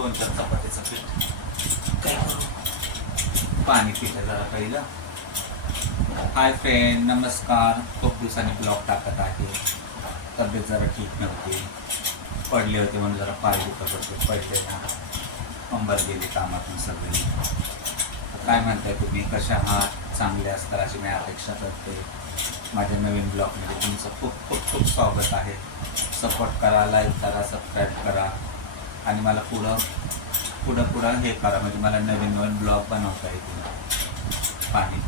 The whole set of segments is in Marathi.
2-4 चपातीचं पीठ. काय करू, पाणी पिलं जरा पहिलं. हाय फ्रेंड, नमस्कार. खूप दिवसांनी ब्लॉग टाकत आहे. तब्येत जरा ठीक नव्हती, पडले होते म्हणून जरा पाय दुखत होते. पडले ना, कंबर गेली कामातून सगळी. काय म्हणताय तुम्ही, कशा आहात? चांगले असतात अशी मी अपेक्षा करते. माझ्या नवीन ब्लॉगमध्ये तुमचं खूप खूप खूप स्वागत आहे. सपोर्ट करा, लाईक करा, सबस्क्राईब करा आणि मला पुढं हे करा, म्हणजे मला नवीन नवीन ब्लॉग बनवता येतील. पाणी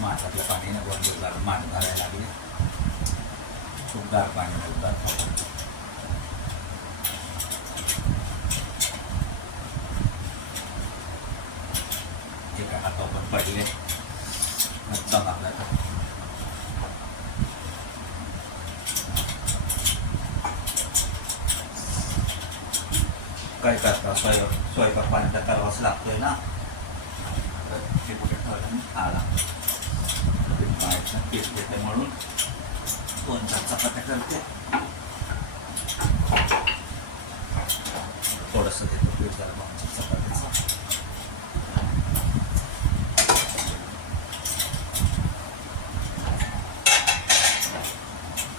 माठातलं पाणी ना बंद झालं, माठ भरायला लागले. खूप गार पाणी झालं. ठीक आहे, हात पण पडले चमकला. काय करता, स्वयंपाक पाणी तर करावाच लागतोय ना. ते कुठे ठेवलं आला पीठ देते म्हणून 2-4 चपात्या करते. थोडंसं देतो पीठ जरा 2-4 चपात्याचं.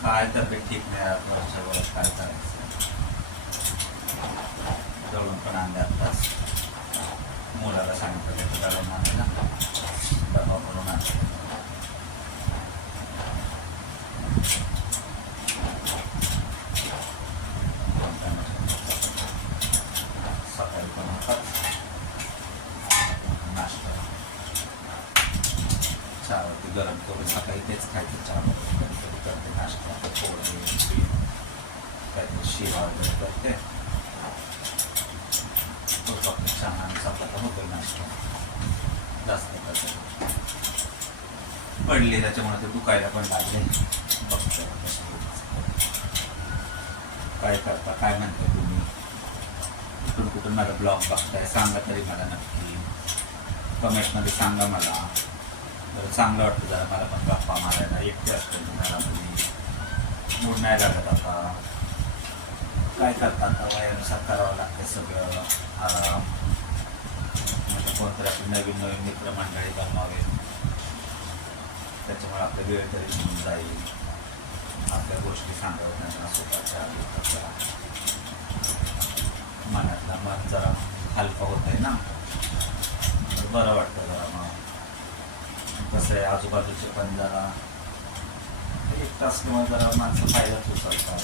काय तब्येत ठीक नाही, वरच्या वर काय करायचं. दळून पण आणले आत्ताच. मुलाला सांगितलं दळून आणायला, डबा भरून आणले. सकाळी पण होतात नाश्ता, चहावरती गरम करून सकाळी तेच खायचं. चहावरती कधी करते नाश्ता, पोळी काहीतरी शिरा वगैरे करते. तो फक्त चहा आणि चपाता होतो नाश्ता, जास्त करते. पडले त्याच्यामुळे ते दुखायला पण लागले. बघतो काय करता, काय म्हणताय तुम्ही, कुठून माझा ब्लॉग बघताय सांगा तरी मला नक्की. कमेंटमध्ये सांगा मला. जरा चांगलं वाटतं जरा मला पण गप्पा मारायला. एकटे असते घरामध्ये, मूड नाही लागत. आता काय करतात, आता वयानुसार करावं लागतं सगळं. आराम म्हणजे कोणतरी आपली नवीन मित्रमंडळी बनवावे, त्याच्यामुळे आपला वेळ तरी निघून जाईल. आपल्या गोष्टी सांगाव्या त्यांना स्वतःच्या. मनातलं मन जरा हलकं होत आहे ना, बरं वाटतं जरा. मग कसं आहे, आजूबाजूचे पण जरा 1 तास किंवा जरा माणसं फायदाच उचलतात.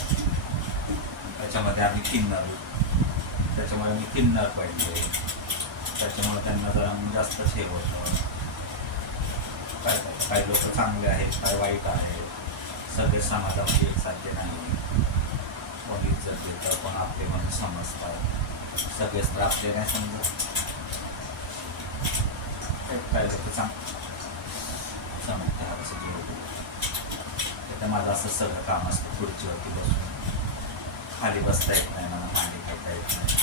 त्याच्यामध्ये आम्ही किन्नर, त्याच्यामुळे मी किन्नर पडले. त्याच्यामुळे त्यांना जरा जास्तच हे होतं. काय करतं, काही लोक चांगले आहेत, काय वाईट आहेत. सगळे समाजामध्ये एकसारखे नाही. कोण इज्जत देतं, कोण आपले म्हणून समजतात. सगळेच तर आपले नाही समजत. काय लोक समजते असं लोक. तर माझं असं सगळं काम असतं. खुर्चीवरती बसून खाली बसता येत नाही मला, मांडी खाता येत नाही.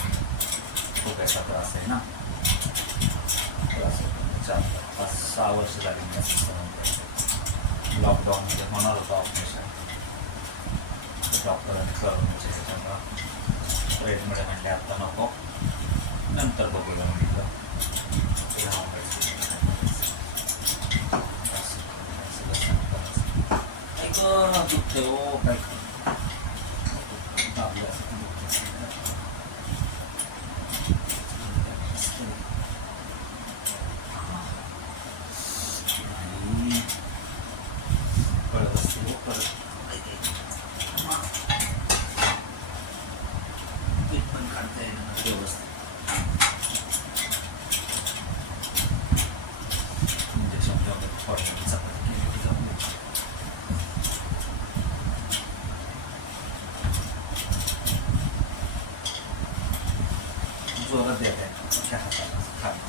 खूप असा त्रास आहे ना. त्रास होतो. 4-5-6 वर्ष झाली मी असं सहन करते. लॉकडाऊनमध्ये होणार होतं ऑपरेशन, डॉक्टरांनी करून त्याच्यामुळं ट्रेडमध्ये म्हणले आत्ता नको, नंतर बघूया म्हटलं. दुखते हो काय कळत असते हो. परत पीठ पण काढता येणार व्यवस्थित. इंजेक्शन फॉर्मॅटचा जोरात देत आहे हाताला खाली.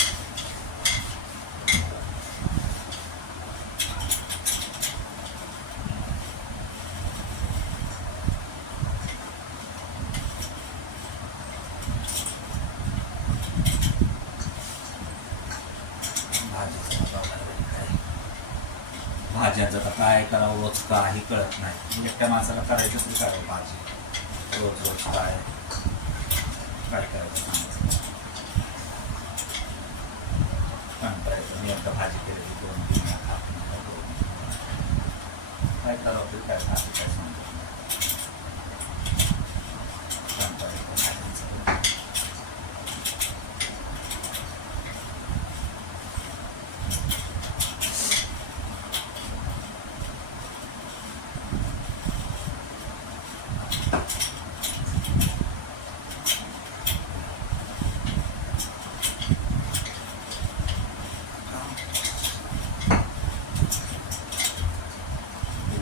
भाज्यांचं तर काय करावं रोज काही कळत नाही. एकट्या माणसाला करायचं तरी करावं भाजी रोज रोज काय करायचं सांगायचं कंटाळायचं. मी एकदा भाजी केलेली 2-3 वेळा खात काय करावं तरी काय खाते काय समजत नाही. कंटाळायचं भाज्यांचं.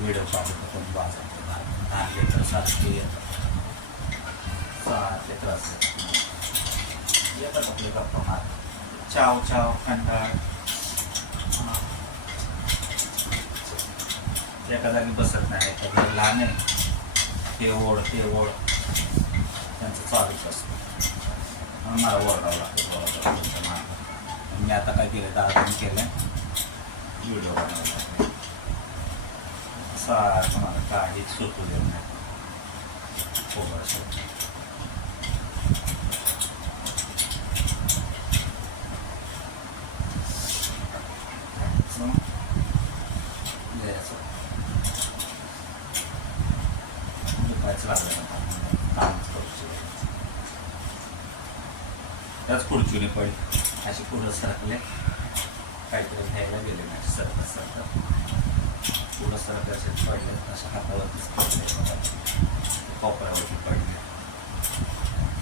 व्हिडिओ पाहतो पण बाजारात 10 लिटर 7 लिटर असते येतात आपले गप्पा मार चाव चाव कंटाळ. एका जागी बसत नाही. एका लहान आहे ते ओढ त्यांचं चालूच असतं. म्हणून मला ओरडावं लागतं मार्ग. मी आता काय केलं दादाने केलं व्हिडिओ बनवला सारखं मला काहीच सुटू देत नाही. दुपारचं लागलं कामच करू. त्याच खुर्चीने पडली अशी पुढं सरकले काहीतरी घ्यायला गेले नाही. सरकत पुढं सरकत असे पडले अशा हातावरतीच पडले कोपऱ्यावरती पडले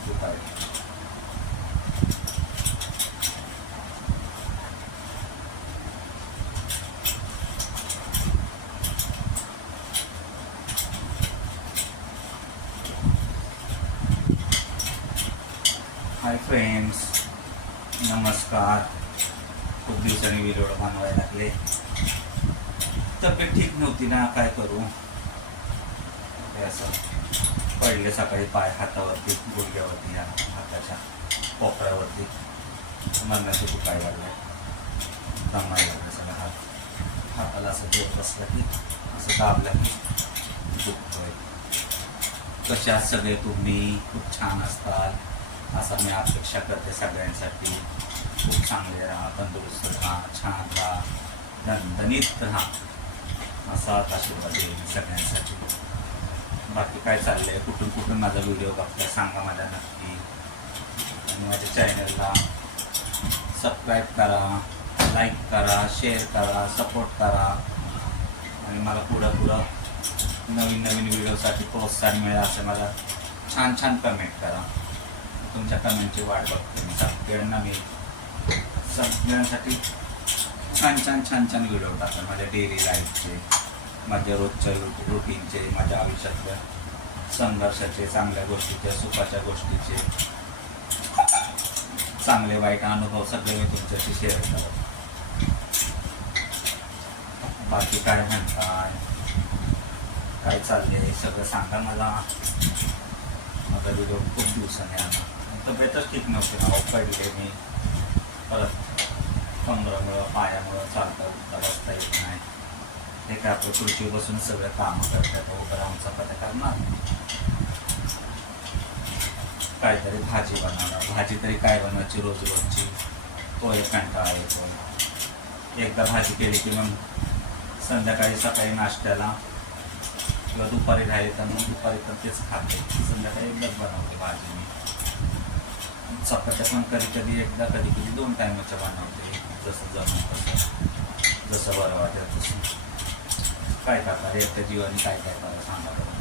दुपारी. हाय फ्रेंड्स, नमस्कार. खूप दिवसांनी व्हिडिओ बनवायला लागले. तब्येत ठीक नव्हती ना, काय करू. असं पडले सकाळी पाय हातावरती गुडघ्यावरती या हाताच्या कोपऱ्यावरती मरणाची दुखायला लागले. दमायला लागले सगळं हाताला असं देत बसलं की असं दाबलं की दुखतोय. कसे आहात सगळे तुम्ही? खूप छान असतात असं मी अपेक्षा करते सगळ्यांसाठी. खूप चांगले राहा, तंदुरुस्त राहा, छान राहा, दणदणीत राहा असा आशीर्वाद देईन सगळ्यांसाठी. बाकी काय चाललं आहे, कुठून माझा व्हिडिओ बघताय सांगा मला नक्की. आणि माझ्या चॅनलला सबस्क्राईब करा, लाईक करा, शेअर करा, सपोर्ट करा. आणि मला पुढं नवीन व्हिडिओसाठी प्रोत्साहन मिळेल असं मला छान कमेंट करा. तुमच्या कमेंटची वाट बघते मी. सगळ्यांसाठी छान व्हिडिओ टाकतात. माझ्या डेली लाईफचे, माझ्या रोजच्या रुटीनचे, माझ्या आयुष्यातल्या संघर्षाचे, चांगल्या गोष्टीचे, सुखाच्या गोष्टीचे, चांगले वाईट अनुभव सगळे मी तुमच्याशी शेअर करतो. बाकी काय म्हणताय, काय चालले हे सगळं सांगा मला. माझा व्हिडिओ खूप दिवसाने आला. तब्येतच ठीक नव्हती ना, पडले मी. परत कमरामुळं पायामुळं चालता उठता बसता येत नाही. हे काय आपलं खुर्ची बसून सगळं कामं करतात. उभं राहून चपात्या करणार, काहीतरी भाजी बनवणार. भाजी तरी काय बनवायची रोजची, तो एक कंटाळा येतो. एकदा भाजी केली की मग संध्याकाळी सकाळी नाश्त्याला किंवा दुपारी राहिली तर मग दुपारी तर तेच खाते. संध्याकाळी एकदाच बनवते भाजी मी. चपात्या पण कधी एकदा, कधी 2 टायमाच्या बनवते. जसं जमून जसं बरं वाटेल तसं. काय करतात एकट्या जीवाने काय करा सांगा बरं.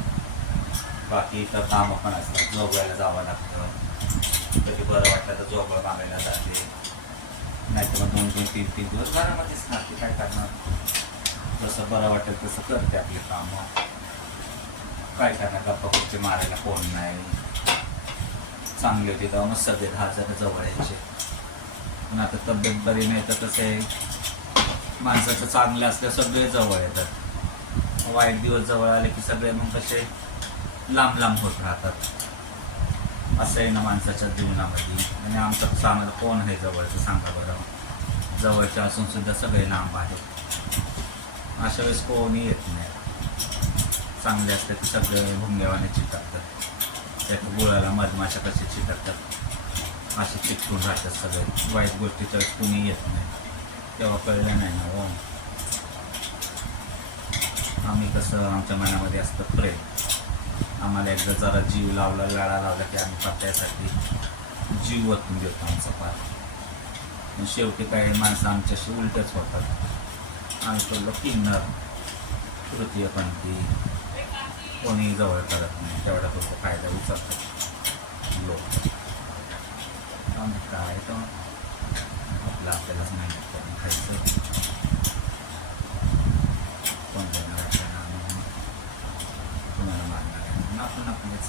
बाकी इतर कामं पण असतात. जोगव्याला जावं लागतं. कधी बरं वाटलं तर जोगवा मागायला जाते. नाहीतर मग 2-3 दिवस घरामध्येच खाते. काय करणार, जसं बरं वाटेल तसं करते आपली कामं. काय करणार, गप्पा गोष्टी मारायला कोण नाही. चांगली होती तेव्हा मग सगळे 10 जण जवळ यायचे. पण आता तब्येत बरी नाही तर कसं आहे, माणसाचं चांगलं असल्या सगळे जवळ येतात. वाईट दिवस जवळ आले की सगळे मग कसे लांब होत राहतात. असं आहे ना माणसाच्या जीवनामध्ये. आणि आमचं आम्हाला कोण आहे जवळचं सांगा बरं. जवळचे असून सुद्धा सगळे लांब आहेत. अशा वेळेस कोणी येत नाही. चांगले असते ते सगळे भुंगेवाने चिकटतात. त्या गुळाला मधमाशा कसे चिकटतात असे चिकटून राहतात सगळे. वाईट गोष्टीचं कुणी येत नाही. तेव्हा कळलं नाही ना हो. आम्ही कसं आमच्या मनामध्ये असतं प्रेम. आम्हाला एकदा जरा जीव लावला, लळा लावला की आम्ही पत्त्यासाठी जीव ओतून देतो आमचा पार. शेवटी काही माणसं आमच्याशी उलटच होतात. आम्ही बोललो किन्नर तृतीयपंथी कोणी जवळ करत नाही. तेवढा तो फायदा उचलतात लोक. काय तर आपलं आपल्यालाच मेहनत करून खायचं. कोणत्या आपल्याला कोणाला मारणार आहे म्हणून आपण आपल्याच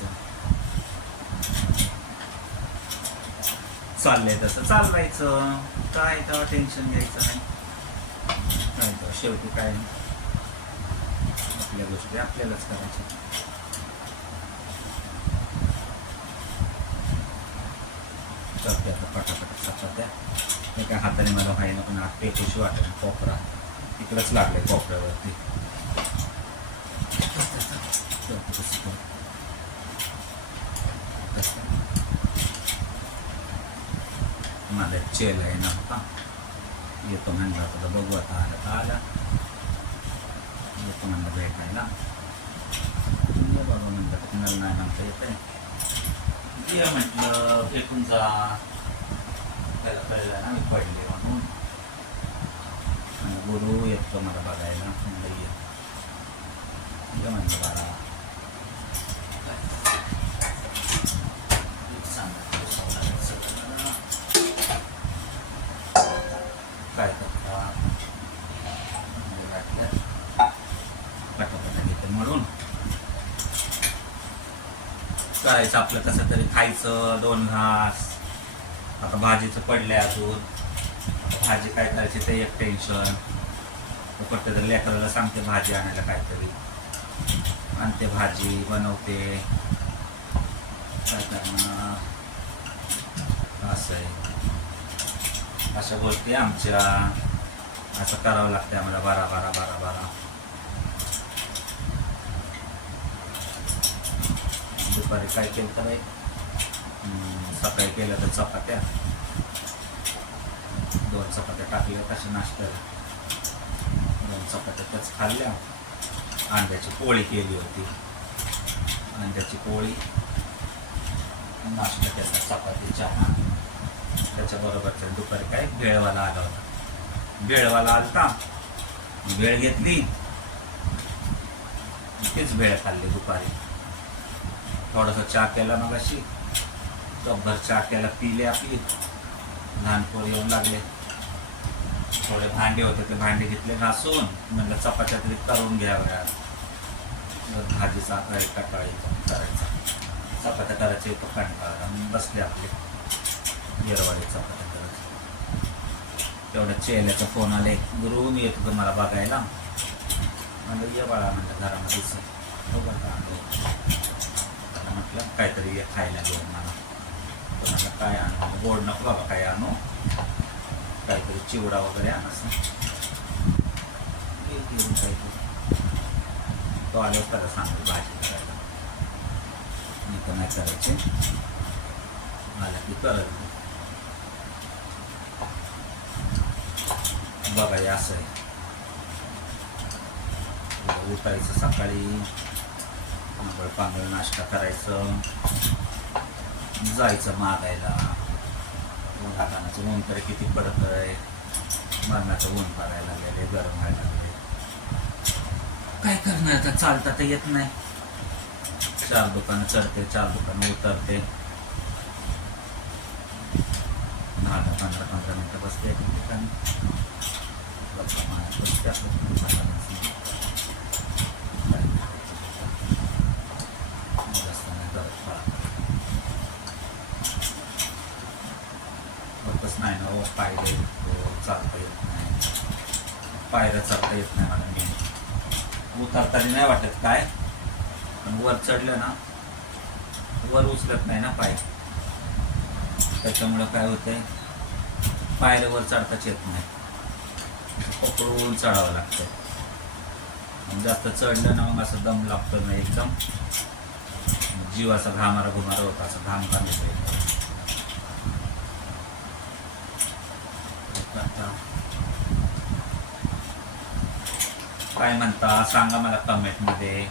चाललंय तसं चालवायचं. काय तेव्हा टेन्शन घ्यायचं नाही. काय तर शेवटी काय आपल्या गोष्टी आपल्यालाच करायच्या. करते आता पटापट चपात्या. एका हाताने मला व्हाय नको ना पेटीशी वाटेल. कोपरा तिकडंच लागले कोपऱ्यावरती. माझा चेल आहे ना होता. येतो म्हणला होता. बघू आता आला तर आला. येतो म्हणलं भेटायला. बघा म्हणलं कुणाला नाही म्हणता येते. ये म्हटलं भेटून जा. त्याला कळलं ना मी पडले म्हणून. आणि गुरु येतो मला बघायला. म्हणलं ये म्हणलं बाळा काय करता पटापटा घेते म्हणून करायचं आपलं. कसं तरी खायचं 2 घास. आता भाजीचं पडले अजून. भाजी काय करायची ते एक टेन्शन. पडते तर लेकराला सांगते भाजी आणायला काहीतरी. आणते भाजी बनवते. काय करणार असं आहे. अशा गोष्टी आमच्या असं करावं लागते आम्हाला. बारा दुपारी काय केलं तर सकाळी केलं तर चपात्या 2 चपात्या टाकल्या तशा नाश्त्याला. 2 चपात्या त्याच खाल्ल्या. अंड्याची पोळी केली होती. अंड्याची पोळी नाश्ता त्याचा चपाती चहा. त्याच्याबरोबरच्या दुपारी काय भेळवाला आला होता. भेळवाला आलता. भेळ घेतली. तीच भेळ खाल्ली दुपारी. थोडासा चहा केला मगाशी. कपभर चहा केला पिले आपली. लहान पोर येऊन लागले. थोडे भांडे होते ते भांडे घेतले घासून. म्हणलं चपात्या तरी करून घ्याव्या. भाजीचा कटाळी करायचा. चपात्या करायची तो कंटाळा. बसले आपले गिरवाडी चपात्या करत. तेवढ्या चेल्याचा फोन आले. गुरु मी येतो तुम्हाला बघायला. म्हणलं ये बाळा म्हणलं घरामध्येच. म्हटलं काहीतरी खायला घेऊन मला. तुम्हाला काय आणू गोड नको बाबा काय आणू. काहीतरी चिवडा वगैरे आण असं घेऊन काहीतरी. तो आलो त्याला सांगू भाजी करायला. मी तर नाही करायची. मला की करत बघा हे असं आहे. उठायचं सकाळी. पांगळ नाश्ता करायचं. जायचं मागायला. हातानाचं ऊन तरी किती पडत आहे. मरणाचं ऊन पडायला लागले. गरम व्हायला लागले. काय करणार आता. चालता तर येत नाही. 4 दुकानं चढते 4 दुकानं उतरते. 10-15 मिनटं बसते एका ठिकाणी. होतच नाही ना हो. पायरे चालता येत नाही. पायऱ्या चालता येत नाही मला. मी उतरताना नाही वाटत काय. पण वर चढलं ना वर उचलत नाही ना पाय. त्याच्यामुळं काय होतंय पायऱ्यावर चढताच येत नाही. पकडून चढावं लागतं. जास्त चढलं ना मग असं दम लागतं नाही एकदम, जीव असा घामारा घुमारा होता, असं घाम घाम येतो. काय म्हणता सांगा मला कमेंटमध्ये.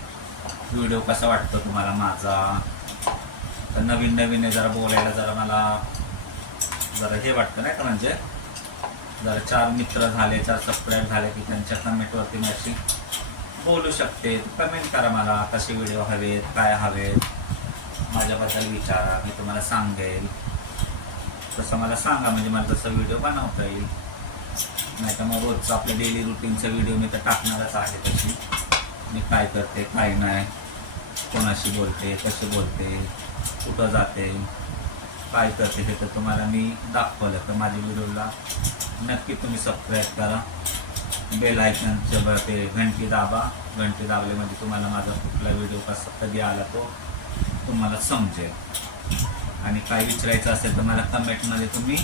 व्हिडिओ कसा वाटतो तुम्हाला माझा. तर नवीन नवीन आहे, जरा बोलायला जरा मला जरा हे वाटतं नाही का, म्हणजे जरा 4 मित्र झाले, 4 सबस्क्राईब झाले की त्यांच्या कमेंटवरती मी अशी बोलू शकते. कमेंट करा मला कसे व्हिडिओ हवेत, काय हवेत, माझ्याबद्दल विचारा, मी तुम्हाला सांगेल. तसं मला सांगा म्हणजे मला तसं व्हिडिओ बनवता येईल. नाही तर मग रोजचं आपलं डेली रुटीनचं व्हिडिओ मी तर टाकणारच आहे. तशी मी काय करते काय नाही, कोणाशी बोलते, कसे बोलते, कुठं जाते, काय करते हे तर तुम्हाला मी दाखवलं. तर माझ्या व्हिडिओला नक्की तुम्ही सबस्क्राईब करा, बेल आयकॉनच्या ते घंटी दाबा. घंटी दाबले म्हणजे तुम्हाला माझा कुठला व्हिडिओ कसा कधी आला तो तुम्हाला समजेल. आणि काय विचारायचं असेल तर मला कमेंटमध्ये तुम्ही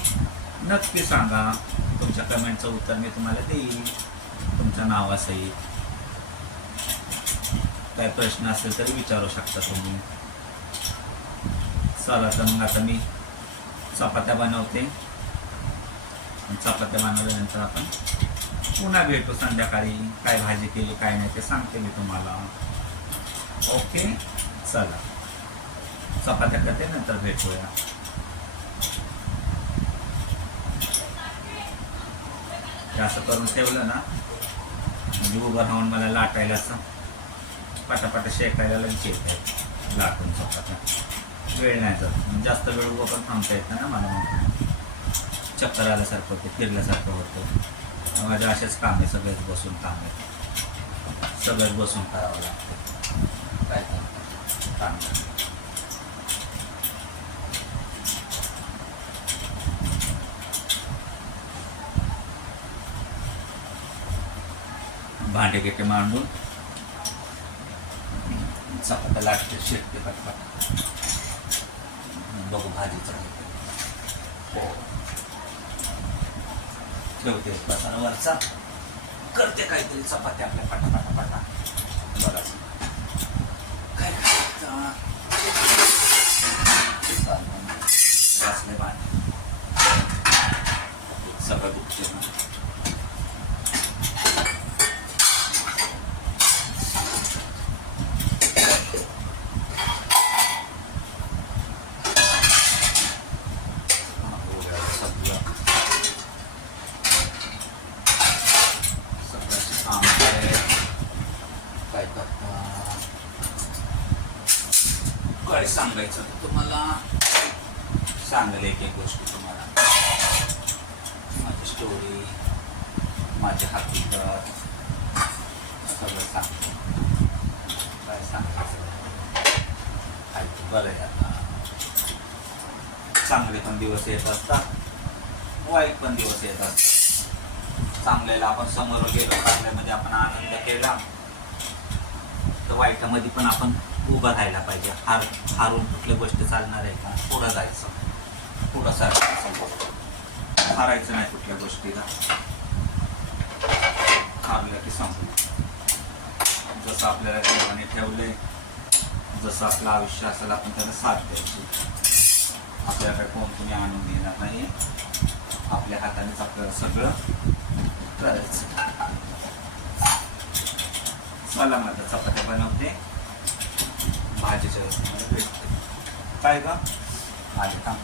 नक्की सांगा. तुमच्या कमेंटचं उत्तर मी तुम्हाला देईल तुमच्या नावासहित. काय प्रश्न असेल तरी विचारू शकता तुम्ही. चला तर मग आता मी चपात्या बनवते. चपात्या बनवल्यानंतर आपण पुन्हा भेटू संध्याकाळी. काय भाजी केली काय नाही ते सांगते मी तुम्हाला. ओके चला चपात्या करते नंतर भेटूया. असं करून ठेवलं ना म्हणजे उभं राहून मला लाटायला असं पटापट शेकायला लगेच येत आहे लाटून चपात्या. वेळ नाही जात, जास्त वेळ उभं पण थांबता येत ना मला. मग चक्कर आल्यासारखं होतं, फिरल्यासारखं होतं. माझ्या असेच काम आहे, सगळेच बसून काम आहे, सगळंच बसून करावं लागतं. काय काम भांडे घेते मांडून चपात्या लागते शिरते पटपट. बघू भाजीचं ठेवते बसाला वरचा, करते काहीतरी चपात्या आपल्या पटा पटा पटा. बरं काय बसले भांडे सगळं दुखते ना. काय सांगायचं तुम्हाला, सांगेल एक एक गोष्टी तुम्हाला. माझी स्टोरी, माझी हकीकत सगळं सांगतो. काय सांगायचं काय बरं आहे. आता चांगले पण दिवस येत असतात, वाईट पण दिवस येत असतात. चांगल्याला आपण समोर गेलो, चांगल्यामध्ये आपण आनंद केला, तर वाईटामध्ये पण आपण उभं राहायला पाहिजे. हारून कुठल्या गोष्टी चालणार आहे का, पुढं जायचं, पुढं सारखायचं, हारायचं नाही कुठल्या गोष्टीला. हारलं की संपलं. जसं आपल्याला देवाने ठेवले, जसं आपलं आयुष्य असेल आपण त्याला साथ द्यायची. आपल्याकडे कोण तुम्ही आणून देणार नाही, आपल्या हातानेच आपल्याला सगळं करायचं. मला माझ्या चपात्या बनवते, भाजीच्या वेळेस मला भेटते. काय का माझे काम